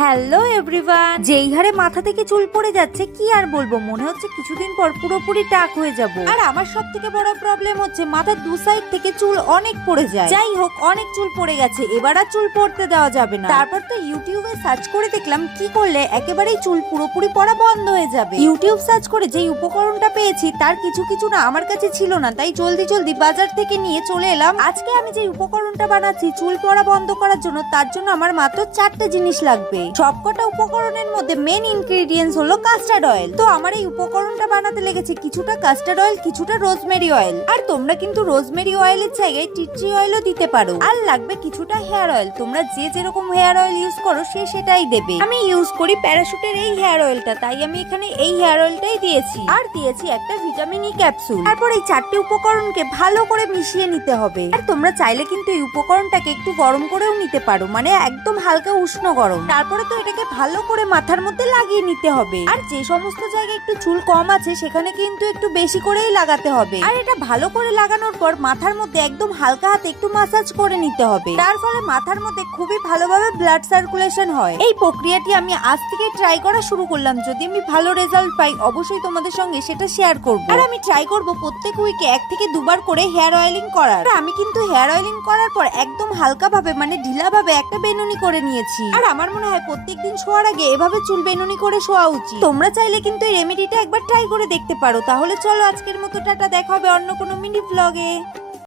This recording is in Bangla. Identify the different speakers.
Speaker 1: Hello everyone. যেই হারে মাথা থেকে চুল পড়ে যাচ্ছে, কি আর বলব? মনে হচ্ছে কিছুদিন পর পুরোপুরি টাক হয়ে যাব। আর আমার সব থেকে বড় প্রবলেম হচ্ছে, মাথার দু সাইড থেকে চুল অনেক পড়ে যায়। যাই হোক, অনেক চুল পড়ে গেছে, এবার আর চুল পড়তে দেওয়া যাবে না। তারপর তো ইউটিউবে সার্চ করে দেখলাম, কি করলে একেবারেই চুল পুরোপুরি পড়া বন্ধ হয়ে যাবে। ইউটিউব সার্চ করে যেই উপকরণটা পেয়েছি, তার কিছু কিছু না আমার কাছে ছিল না, তাই জলদি জলদি বাজার থেকে নিয়ে চলে এলাম। আজকে আমি যে উপকরণটা বানাচ্ছি, চুল পড়া বন্ধ করার জন্য, তার জন্য আমার মাত্র চারটে জিনিস লাগবে। সবকটা উপকরণের মধ্যে মেন ইনগ্রেডিয়েন্টস হলো কাস্টার্ড অয়েল তো আমার এই উপকরণটা বানাতে লেগেছে কিছুটা কাস্টার্ড অয়েল কিছুটা রোজমেরি অয়েল আর তোমরা কিন্তু রোজমেরি অয়েলের জায়গায় টিট্রি অয়েলও দিতে পারো। আর লাগবে কিছুটা হেয়ার অয়েল তোমরা যে যেরকম হেয়ার অয়েল ইউজ করো সে সেটাই দেবে। আমি ইউজ করি প্যারাশুটের এই হেয়ার অয়েলটা তাই আমি এখানে এই হেয়ার অয়েলটাই দিয়েছি। আর দিয়েছি একটা ভিটামিন ই ক্যাপসুল তারপর এই চারটে উপকরণকে ভালো করে মিশিয়ে নিতে হবে। আর তোমরা চাইলে কিন্তু এই উপকরণটাকে একটু গরম করেও নিতে পারো মানে একদম হালকা উষ্ণ গরম। তারপরে তো এটাকে ভালো করে মাথার মধ্যে লাগিয়ে নিতে হবে। আর যে সমস্ত জায়গায় একটু চুল কম আছে, সেখানে কিন্তু একটু বেশি করেই লাগাতে হবে। আর এটা ভালো করে লাগানোর পর মাথার মধ্যে একদম হালকা হাতে একটু মাসাজ করে নিতে হবে। তার ফলে মাথার মধ্যে খুবই ভালোভাবে ব্লাড সার্কুলেশন হয়। এই প্রক্রিয়াটি আমি আজ থেকে ট্রাই করা শুরু করলাম। যদি আমি ভালো রেজাল্ট পাই, অবশ্যই তোমাদের সঙ্গে সেটা শেয়ার করব। আর আমি ট্রাই করব প্রত্যেক উইকে এক থেকে দুবার করে হেয়ার অয়েলিং করার। আমি কিন্তু হেয়ার অয়েলিং করার পর একদম হালকা ভাবে মানে ঢিলা ভাবে একটা বেনুনি করে নিয়েছি। আর আমার মনে হয় প্রত্যেকদিন শোয়ার আগে এভাবে চুল বেনুনি করে শোয়া উচিত। তোমরা চাইলে কিন্তু এই রেমেডিটা একবার ট্রাই করে দেখতে পারো। তাহলে চলো আজকের মতো টাটা, দেখা হবে অন্য কোনো মিনি ব্লগে